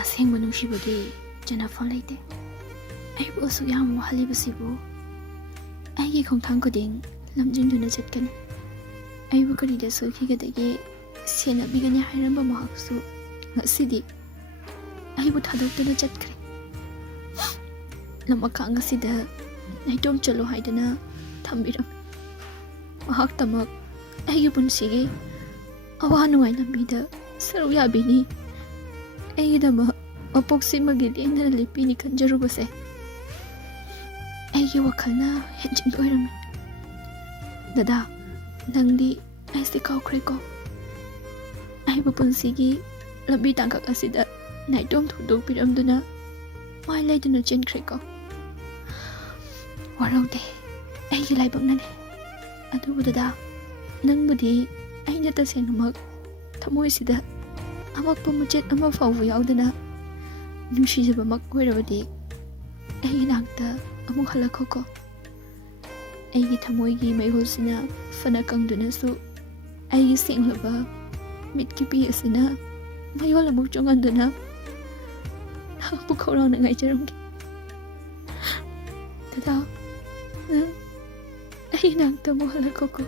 ꯑꯁꯦꯡꯕ ꯅꯨꯡꯁꯤꯕꯗꯤ ꯆꯦꯟꯅꯐꯝ ꯂꯩꯇꯦ ꯑꯩꯕꯨ ꯑꯁꯨꯛ ꯌꯥꯝ ꯋꯥꯍꯜꯂꯤꯕꯁꯤꯕꯨ ꯑꯩꯒꯤ ꯈꯣꯡꯊꯥꯡ ꯈꯨꯗꯤꯡ ꯂꯝꯖꯤꯡꯗꯨꯅ ꯆꯠꯀꯅꯤ ꯑꯩꯕꯨ ꯀꯔꯤꯗ ꯁꯣꯏꯈꯤꯒꯗꯒꯦ ꯁꯦꯟꯅꯕꯤꯒꯅꯤ ꯍꯥꯏꯔꯝꯕ ꯃꯍꯥꯛꯁꯨ ꯉꯁꯤꯗꯤ ꯑꯩꯕꯨ ꯊꯥꯗꯣꯛꯇꯨꯅ ꯆꯠꯈ꯭ꯔꯦ ꯂꯝꯃꯈꯥꯡ ꯑꯁꯤꯗ ꯅꯥꯏꯇꯣꯝ ꯆꯠꯂꯣ ꯍꯥꯏꯗꯅ ꯊꯝꯕꯤꯔꯝꯃꯤ ꯃꯍꯥꯛꯇꯃꯛ ꯑꯩꯒꯤ ꯄꯨꯟꯁꯤꯒꯤ ꯑꯋꯥ ꯅꯨꯡꯉꯥꯏ ꯂꯝꯕꯤꯗ ꯁꯔꯨꯛ ꯌꯥꯕꯤꯅꯤ ꯑꯩꯒꯤꯗꯃꯛ ꯃꯄꯣꯛꯁꯤꯃꯒꯤ ꯂꯦꯡꯗꯅ ꯂꯦꯞꯄꯤꯅꯤ ꯈꯟꯖꯔꯨꯕꯁꯦ ꯑꯩꯒꯤ ꯋꯥꯈꯜꯅ ꯍꯦꯟꯖꯤꯟꯕ ꯑꯣꯏꯔꯝꯃꯤ ꯗꯗꯥ ꯅꯪꯗꯤ ꯑꯩꯁꯦ ꯀꯥꯎꯈ꯭ꯔꯦꯀꯣ ꯑꯩꯕꯨ ꯄꯨꯟꯁꯤꯒꯤ ꯂꯝꯕꯤ ꯇꯥꯡꯀꯛ ꯑꯁꯤꯗ ꯅꯥꯏꯇꯣꯝ ꯊꯣꯡꯗꯣꯛꯄꯤꯔꯝꯗꯨꯅ ꯋꯥꯏ ꯂꯩꯗꯨꯅ ꯆꯦꯟꯈ꯭ꯔꯦꯀꯣ ꯋꯥꯔꯧꯗꯦ ꯑꯩꯒꯤ ꯂꯥꯏꯕꯛꯅꯅꯦ ꯑꯗꯨꯕꯨ ꯗꯗꯥ ꯅꯪꯕꯨꯗꯤ ꯑꯩꯅ ꯇꯁꯦꯡꯅꯃꯛ ꯊꯃꯣꯏꯁꯤꯗ ꯑꯃꯛꯄ ꯃꯆꯦꯠ ꯑꯃ ꯐꯥꯎꯕ ꯌꯥꯎꯗꯅ ꯅꯨꯡꯁꯤꯖꯕꯃꯛ ꯑꯣꯏꯔꯕꯗꯤ ꯑꯩꯒꯤ ꯅꯥꯛꯇ ꯑꯃꯨꯛ ꯍꯜꯂꯛꯈꯣꯀꯣ ꯑꯩꯒꯤ ꯊꯃꯣꯏꯒꯤ ꯃꯩꯍꯧꯁꯤꯅ ꯐꯅ ꯀꯪꯗꯨꯅꯁꯨ ꯑꯩꯒꯤ ꯁꯦꯡꯂꯕ ꯃꯤꯠꯀꯤ ꯄꯤ ꯑꯁꯤꯅ ꯃꯌꯣꯜ ꯑꯃꯨꯛ ꯆꯣꯡꯍꯟꯗꯨꯅ ꯅꯍꯥꯛꯄꯨ ꯈꯧꯔꯥꯡꯅ ꯉꯥꯏꯖꯔꯝꯒꯦ ꯗꯗꯥ ꯅꯪ ꯑꯩꯒꯤ ꯅꯥꯛꯇ ꯑꯃꯨꯛ ꯍꯜꯂꯛꯈꯣꯀꯣ